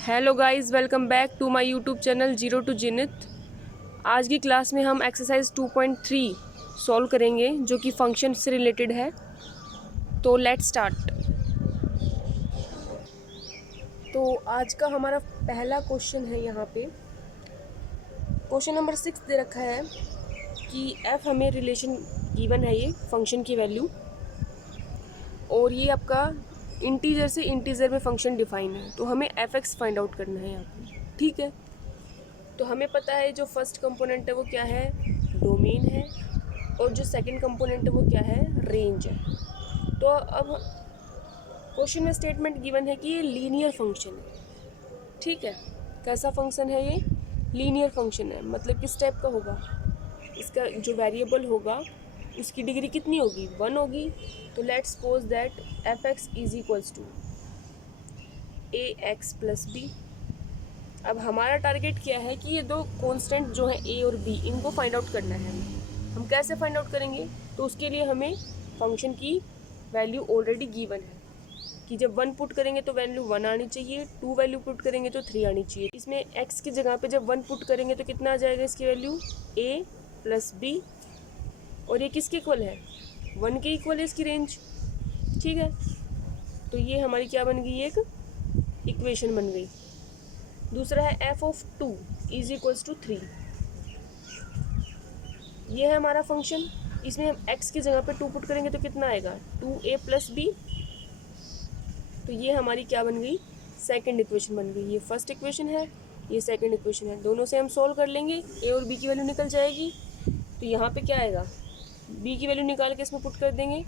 Hello guys, welcome back to my YouTube channel zero to जिनित। आज की class में हम एक्सरसाइज 2.3 सॉल्व करेंगे जो कि फंक्शन से रिलेटेड है। तो लेट्स स्टार्ट। तो आज का हमारा पहला क्वेश्चन है, यहाँ पे क्वेश्चन नंबर 6 दे रखा है कि एफ हमें रिलेशन गिवन है, ये फंक्शन की वैल्यू, और ये आपका इंटीजर से इंटीजर में फंक्शन डिफाइन है। तो हमें एफ एक्स फाइंड आउट करना है यहाँ पे, ठीक है। तो हमें पता है जो फर्स्ट कंपोनेंट है वो क्या है, डोमेन है, और जो सेकंड कंपोनेंट है वो क्या है, रेंज है। तो अब क्वेश्चन में स्टेटमेंट गिवन है कि ये लीनियर फंक्शन है, ठीक है। कैसा फंक्शन है ये, लीनियर फंक्शन है। मतलब किस टाइप का होगा, इसका जो वेरिएबल होगा उसकी डिग्री कितनी होगी, 1 होगी। तो let's suppose that f x is equals to a x plus b. अब हमारा टारगेट क्या है कि ये दो कांस्टेंट जो है ए और बी, इनको फाइंड आउट करना है हमें। हम कैसे फाइंड आउट करेंगे, तो उसके लिए हमें फंक्शन की वैल्यू ऑलरेडी गिवन है कि जब 1 पुट करेंगे तो वैल्यू 1 आनी चाहिए, 2 वैल्यू पुट करेंगे तो 3 आनी चाहिए। इसमें x की जगह पे जब 1 पुट करेंगे तो कितना आ जाएगा, इसकी वैल्यू a प्लस बी, और ये किसके इक्वल है, 1 के इक्वल है इसकी रेंज, ठीक है। तो ये हमारी क्या बन गई, एक इक्वेशन बन गई। दूसरा है f of 2 is equals to 3। ये है हमारा फंक्शन, इसमें हम x की जगह पे 2 पुट करेंगे तो कितना आएगा, 2a प्लस बी। तो ये हमारी क्या बन गई, सेकंड इक्वेशन बन गई। ये फर्स्ट इक्वेशन है, ये सेकंड इक्वेशन है, दोनों से हम सॉल्व कर लेंगे, a और b की वैल्यू निकल जाएगी। तो यहाँ पे क्या आएगा, b की वैल्यू निकाल के इसमें पुट कर देंगे,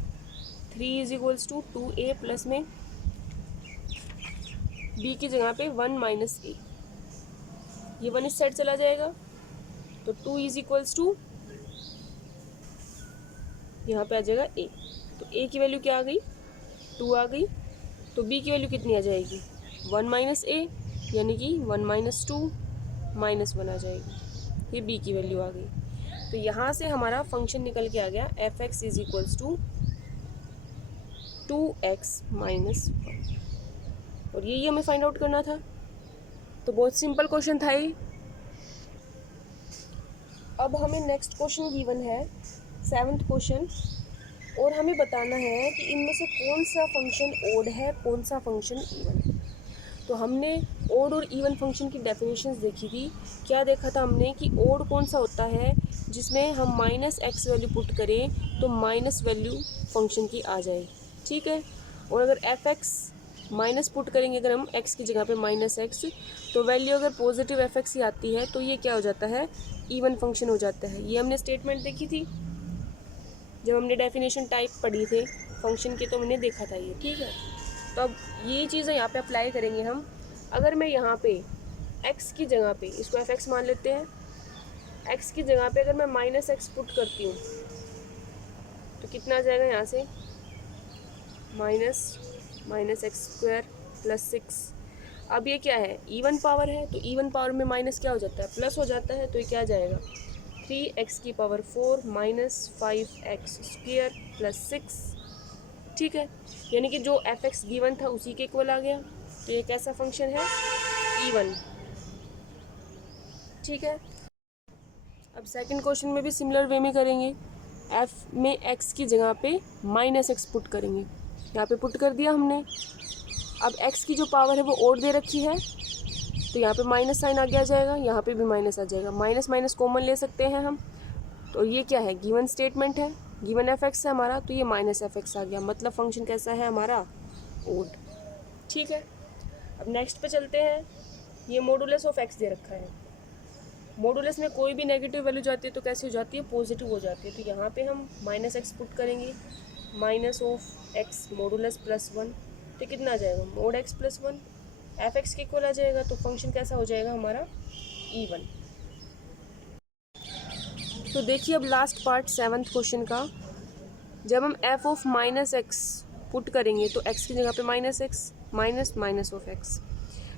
3 is equals to 2a plus में b की जगह पे 1 माइनस a, ये 1 इस साइड चला जाएगा। तो 2 इज इक्वल्स टू यहाँ पे आ जाएगा a। तो a की वैल्यू क्या आ गई, 2 आ गई। तो b की वैल्यू कितनी आ जाएगी, 1 माइनस a, यानी कि 1 माइनस 2 माइनस 1 आ जाएगी। ये b की वैल्यू आ गई। तो यहाँ से हमारा फंक्शन निकल के आ गया f x is equals to 2x minus 1, और यही हमें फाइंड आउट करना था। तो बहुत सिंपल क्वेश्चन था ये। अब हमें नेक्स्ट क्वेश्चन गिवन है, 7th क्वेश्चन, और हमें बताना है कि इनमें से कौन सा फंक्शन ओड है, कौन सा फंक्शन इवन है। तो हमने ओड और इवन फंक्शन की डेफिनेशंस देखी थी। क्या देखा था हमने कि ओड कौन सा होता है, जिसमें हम माइनस एक्स वैल्यू पुट करें तो माइनस वैल्यू फंक्शन की आ जाए, ठीक है। और अगर एफ एक्स माइनस पुट करेंगे, अगर हम x की जगह पे माइनस एक्स, तो वैल्यू अगर पॉजिटिव एफ एक्स ही आती है तो ये क्या हो जाता है, इवन फंक्शन हो जाता है। ये हमने स्टेटमेंट देखी थी जब हमने डेफिनेशन टाइप पढ़ी थे फंक्शन के, तो हमने देखा था ये, ठीक है। तो अब ये चीज़ें यहाँ पे अप्लाई करेंगे हम। अगर मैं यहाँ पे x की जगह पे, इसको एफ एक्स मान लेते हैं, x की जगह पे अगर मैं माइनस एक्स पुट करती हूँ तो कितना आ जाएगा, यहाँ से माइनस एक्स स्क्वायर प्लस 6। अब ये क्या है, इवन पावर है, तो इवन पावर में माइनस क्या हो जाता है, प्लस हो जाता है। तो ये क्या आ जाएगा, 3x की power 4 minus 5x square plus 6, ठीक है। यानी कि जो एफ एक्स गिवन था उसी के इक्वल आ गया। तो ये कैसा फंक्शन है, इवन, ठीक है। अब सेकंड क्वेश्चन में भी सिमिलर वे में करेंगे। f में x की जगह पे माइनस एक्स पुट करेंगे, यहाँ पे पुट कर दिया हमने। अब x की जो पावर है वो ओड दे रखी है, तो यहाँ पे माइनस साइन आगे आ जाएगा, यहाँ पे भी माइनस आ जाएगा, माइनस माइनस कॉमन ले सकते हैं हम। तो ये क्या है, गिवन स्टेटमेंट है, गिवन एफ एक्स है हमारा, तो ये माइनस एफ एक्स आ गया। मतलब फंक्शन कैसा है हमारा, ओड, ठीक है। अब नेक्स्ट पे चलते हैं। ये मॉडुलस ऑफ एक्स दे रखा है। मॉडुलस में कोई भी नेगेटिव वैल्यू जाती है तो कैसे हो जाती है, पॉजिटिव हो जाती है। तो यहाँ पे हम माइनस एक्स पुट करेंगे, minus of x modulus plus 1, तो कितना आ जाएगा, mode x plus 1, F x के इक्वल आ जाएगा। तो फंक्शन कैसा हो जाएगा हमारा, इवन। तो देखिए अब लास्ट पार्ट 7th क्वेश्चन का। जब हम F of minus x put करेंगे तो एक्स की जगह पे minus x minus minus of x.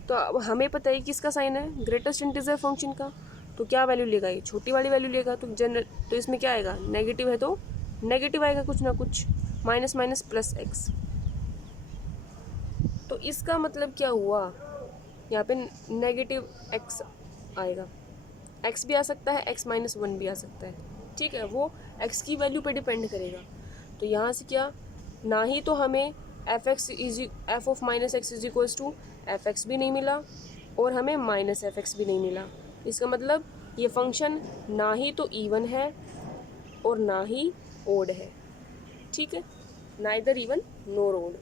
तो अब हमें पता है कि किसका साइन है, ग्रेटेस्ट इंटीजर फंक्शन का। तो क्या वैल्यू लेगा, ये छोटी वाली वैल्यू लेगा। तो इसमें क्या आएगा, नेगेटिव है तो नेगेटिव आएगा कुछ ना कुछ, माइनस माइनस प्लस एक्स। तो इसका मतलब क्या हुआ, यहाँ पे नेगेटिव एक्स आएगा, एक्स भी आ सकता है, एक्स माइनस वन भी आ सकता है, ठीक है, वो एक्स की वैल्यू पे डिपेंड करेगा। तो यहाँ से क्या, ना ही तो हमें f of minus x is equals to f x भी नहीं मिला और हमें माइनस एफ एक्स भी नहीं मिला। इसका मतलब ये फंक्शन ना ही तो इवन है और ना ही ओड है, ठीक है, नाइदर इवन नोर ओड।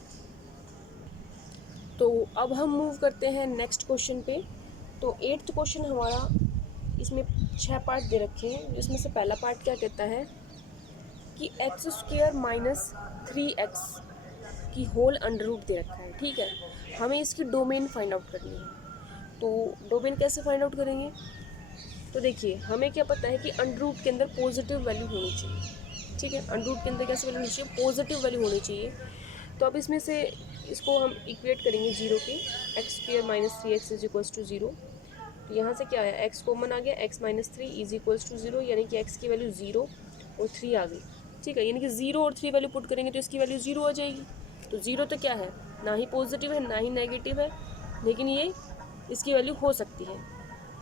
तो अब हम मूव करते हैं नेक्स्ट क्वेश्चन पे। तो 8th क्वेश्चन हमारा, इसमें 6 पार्ट दे रखे हैं, जिसमें से पहला पार्ट क्या कहता है कि एक्स स्क्वायर माइनस 3x की होल अंडर रूट दे रखा है, ठीक है, हमें इसकी डोमेन फाइंड आउट करनी है। तो डोमेन कैसे फाइंड आउट करेंगे, तो देखिए हमें क्या पता है कि अंडर रूट के अंदर पॉजिटिव वैल्यू होनी चाहिए, ठीक है, अंडर रूट के अंदर कैसे वैल्यू होनी चाहिए, पॉजिटिव वैल्यू होनी चाहिए। तो अब इसमें से इसको हम इक्वेट करेंगे जीरो के, x square minus 3x is equals to zero. तो यहाँ से क्या है, एक्स कॉमन आ गया, x minus 3 is equals to zero, यानी कि एक्स की वैल्यू 0 और 3 आ गई, ठीक है, यानी कि 0 और 3 वैल्यू पुट करेंगे तो इसकी वैल्यू 0 आ जाएगी। तो 0 तो क्या है, ना ही पॉजिटिव है ना ही नेगेटिव है, लेकिन ये इसकी वैल्यू हो सकती है।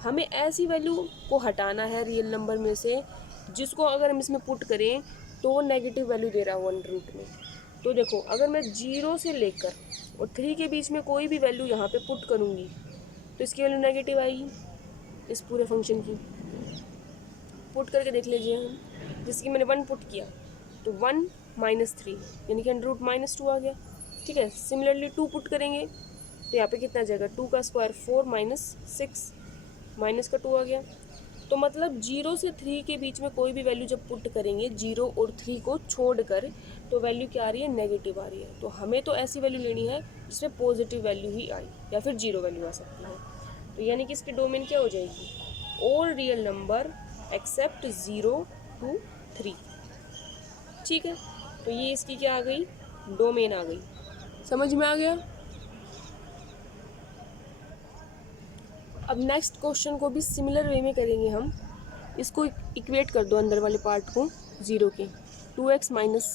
हमें ऐसी वैल्यू को हटाना है रियल नंबर में से जिसको अगर हम इसमें पुट करें तो वो नेगेटिव वैल्यू दे रहा हो अंडर रूट में। तो देखो अगर मैं 0 से लेकर और 3 के बीच में कोई भी वैल्यू यहाँ पे पुट करूँगी तो इसकी वैल्यू नेगेटिव आएगी। इस पूरे फंक्शन की पुट करके देख लीजिए हम, जिसकी मैंने 1 पुट किया तो 1 माइनस 3 यानी कि अंडर रूट माइनस 2 आ गया, ठीक है। सिमिलरली 2 पुट करेंगे तो यहाँ पे कितना आ जाएगा, 2 का स्क्वायर 4 माइनस 6, माइनस का 2 आ गया। तो मतलब 0 से 3 के बीच में कोई भी वैल्यू जब पुट करेंगे 0 और 3 को छोड़कर, तो वैल्यू क्या आ रही है, नेगेटिव आ रही है। तो हमें तो ऐसी वैल्यू लेनी है जिसमें पॉजिटिव वैल्यू ही आई या फिर 0 वैल्यू आ सकती है। तो यानी कि इसकी डोमेन क्या हो जाएगी, all real number except 0 to 3, ठीक है। तो ये इसकी क्या आ गई, डोमेन आ गई, समझ में आ गया। अब नेक्स्ट क्वेश्चन को भी सिमिलर वे में करेंगे हम। इसको इक्वेट कर दो अंदर वाले पार्ट को 0 के, 2x minus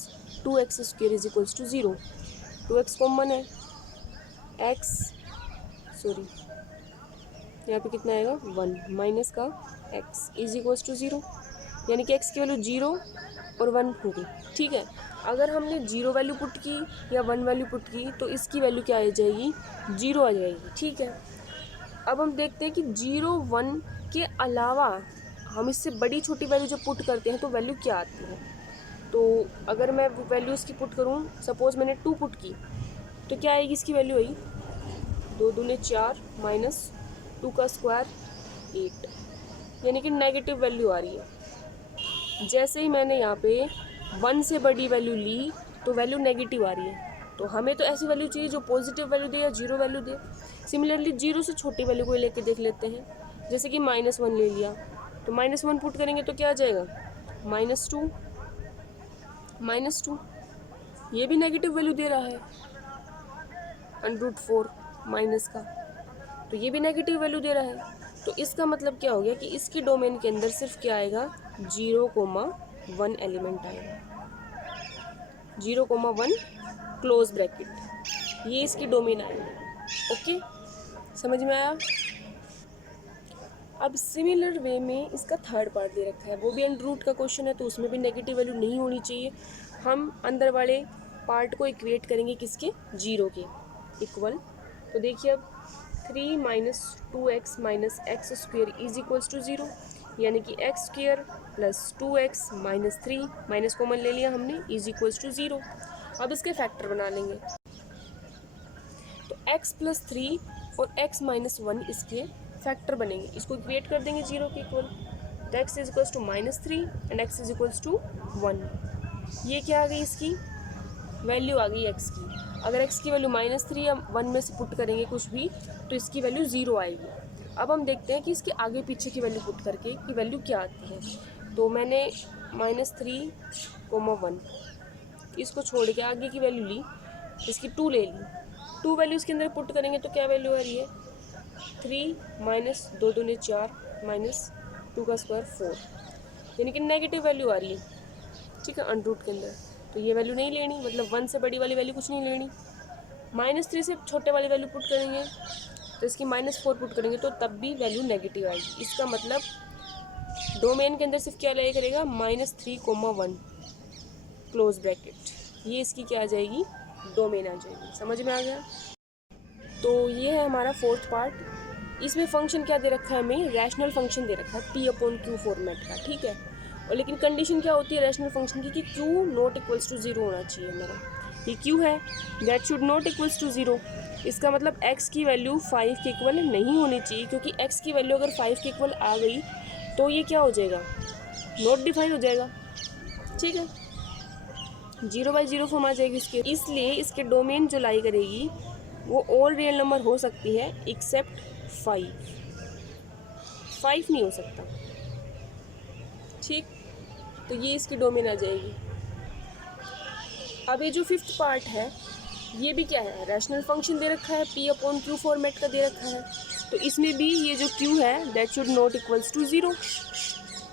2x square is equals to 0, 2x common है, यहाँ पे कितना आएगा 1 माइनस का x इज इक्वल्स टू 0, यानी कि x की वैल्यू 0 और 1 हो गई, ठीक है। अगर हमने 0 वैल्यू पुट की या 1 वैल्यू पुट की तो इसकी वैल्यू क्या आ जाएगी, 0 आ जाएगी, ठीक है। अब हम देखते हैं कि 0 1 के अलावा हम इससे बड़ी छोटी वैल्यू जब पुट करते हैं तो वैल्यू क्या आती है। तो अगर मैं वैल्यू इसकी पुट करूं, सपोज मैंने 2 पुट की तो क्या आएगी, इसकी वैल्यू आई 2 दूने 4 माइनस 2 का स्क्वायर 8, यानी कि नेगेटिव वैल्यू आ रही है। जैसे ही मैंने यहाँ पे 1 से बड़ी वैल्यू ली तो वैल्यू नेगेटिव आ रही है। तो हमें तो ऐसी वैल्यू चाहिए जो पॉजिटिव वैल्यू दे या 0 वैल्यू दे। सिमिलरली 0 से छोटी वैल्यू को लेके देख लेते हैं, जैसे कि -1 ले लिया तो -1 पुट करेंगे तो क्या आ जाएगा, -2, ये भी नेगेटिव वैल्यू दे रहा है √4 माइनस का, तो ये भी नेगेटिव वैल्यू दे रहा है। तो इसका मतलब क्या हो गया कि इसकी डोमेन के अंदर सिर्फ क्या आएगा, 0,1 एलिमेंट आएगा, 0,1 क्लोज ब्रैकेट, ये इसकी डोमेन आएगी। ओके, समझ में आया। अब सिमिलर वे में इसका थर्ड पार्ट दे रखा है, वो भी अंडर रूट का क्वेश्चन है, तो उसमें भी नेगेटिव वैल्यू नहीं होनी चाहिए। हम अंदर वाले पार्ट को इक्वेट करेंगे किसके, 0 के इक्वल। तो देखिए अब 3 minus 2x minus x square is equals to 0, यानी कि x square plus 2x minus 3, minus common ले लिया हमने, इज इक्वल्स टू 0। अब इसके फैक्टर बना लेंगे, तो x प्लस 3 और x माइनस 1 इसके फैक्टर बनेंगे। इसको इक्वेट कर देंगे 0 के इक्वल, तो x is equals to -3 and x is equals to 1। ये क्या आ गई, इसकी वैल्यू आ गई x की। अगर x की वैल्यू -3 या 1 में से पुट करेंगे कुछ भी तो इसकी वैल्यू 0 आएगी। अब हम देखते हैं कि इसके आगे पीछे की वैल्यू पुट करके कि वैल्यू क्या आती है। तो मैंने -3,1 इसको छोड़ के आगे की वैल्यू ली, इसकी 2 ले ली, 2 वैल्यू इसके अंदर पुट करेंगे तो क्या वैल्यू आ रही है, 3 माइनस 2 दूने 4 माइनस 2 का स्क्वायर 4, यानी कि नेगेटिव वैल्यू आ रही है, ठीक है, अंडर रूट के अंदर। तो ये वैल्यू नहीं लेनी, मतलब 1 से बड़ी वाली वैल्यू कुछ नहीं लेनी। -3 से छोटे वाली वैल्यू पुट करेंगे तो तो इसकी -4 पुट करेंगे तो तब भी वैल्यू नेगेटिव आएगी। इसका मतलब डोमेन के अंदर सिर्फ क्या लाया करेगा, -3, 1 क्लोज ब्रैकेट। ये इसकी क्या आ जाएगी, डोमेन आ जाएगी। समझ में आ गया। तो ये है हमारा फोर्थ पार्ट। इसमें फंक्शन क्या दे रखा है हमें, रैशनल फंक्शन दे रखा है P/Q फॉर्मेट का, ठीक है। और लेकिन कंडीशन क्या होती है रैशनल फंक्शन की, कि Q नॉट इक्वल्स टू 0 होना चाहिए हमारा। ये Q है, that should not equals to 0। इसका मतलब x की वैल्यू 5 के इक्वल नहीं होनी चाहिए, क्योंकि x की वैल्यू अगर 5 के इक्वल आ गई तो ये क्या हो जाएगा, नॉट डिफाइन हो जाएगा, ठीक है। 0/0 फॉर्म आ जाएगी इसके। इसलिए इसके डोमेन जो लाई करेगी वो ऑल रियल नंबर हो सकती है एक्सेप्ट 5 नहीं हो सकता, ठीक। तो ये इसकी डोमेन आ जाएगी। अब ये जो फिफ्थ पार्ट है ये भी क्या है, रैशनल फंक्शन दे रखा है P/Q फॉर्मेट का दे रखा है। तो इसमें भी ये जो Q है that should not equals to 0।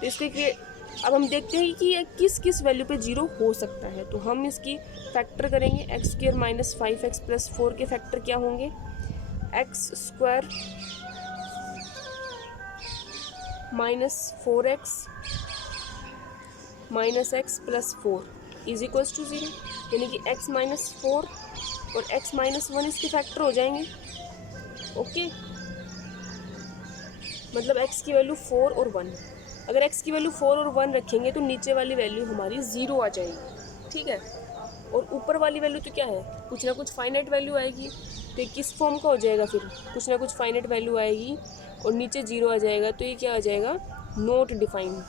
तो इसके अब हम देखते हैं कि ये किस किस वैल्यू पे 0 हो सकता है। तो हम इसकी फैक्टर करेंगे, x² - 5x + 4 के फैक्टर क्या होंगे, x² - 4x - x + 4 is equals to 0। यानी कि x - 4 और x - 1 इसके फैक्टर हो जाएंगे, ओके। मतलब x की वैल्यू 4 और 1। अगर x की वैल्यू 4 और 1 रखेंगे तो नीचे वाली वैल्यू हमारी 0 आ जाएगी, ठीक है। और ऊपर वाली वैल्यू तो क्या है, कुछ ना कुछ फाइनाइट वैल्यू आएगी। तो ये किस फॉर्म का हो जाएगा, फिर कुछ ना कुछ फाइनाइट वैल्यू आएगी और नीचे 0 आ जाएगा। तो ये क्या आ जाएगा, नॉट डिफाइन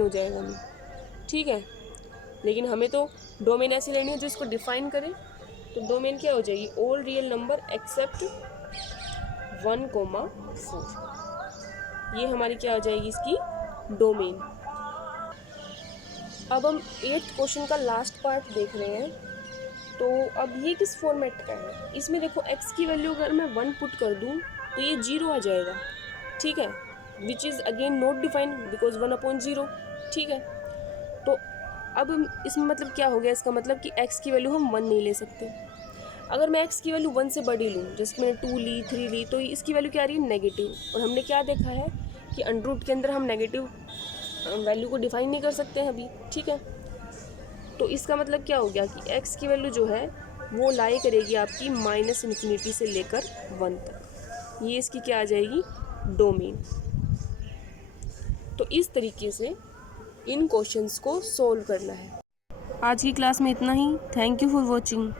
हो जाएगा नहीं, ठीक है। लेकिन हमें तो डोमेन ऐसी लेनी है जो इसको डिफाइन करे। तो डोमेन क्या हो जाएगी, ऑल रियल नंबर एक्सेप्ट 1, 4। ये हमारी क्या हो जाएगी इसकी डोमेन। अब हम 8th क्वेश्चन का लास्ट पार्ट देख रहे हैं। तो अब ये किस फॉर्मेट का है, इसमें देखो x की वैल्यू अगर मैं 1 पुट कर दूं तो ये 0 आ जाएगा, ठीक है, which is again not defined because 1/0, ठीक है। तो अब इसमें मतलब क्या हो गया, इसका मतलब कि x की वैल्यू हम 1 नहीं ले सकते। अगर मैं x की वैल्यू 1 से बड़ी लूँ, जैसे मैंने 2 ली, 3 ली, तो इसकी वैल्यू क्या आ रही है, नेगेटिव। और हमने क्या देखा है कि अंडर रूट के अंदर हम नेगेटिव वैल्यू को डिफाइन नहीं कर सकते हैं अभी, ठीक है। तो इसका मतलब क्या हो गया कि x की वैल्यू जो है वो लाई करेगी आपकी -∞ से लेकर 1 तक। ये इसकी क्या आ जाएगी, डोमेन। तो इस तरीके से इन क्वेश्चंस को सोल्व करना है। आज की क्लास में इतना ही। Thank you for watching.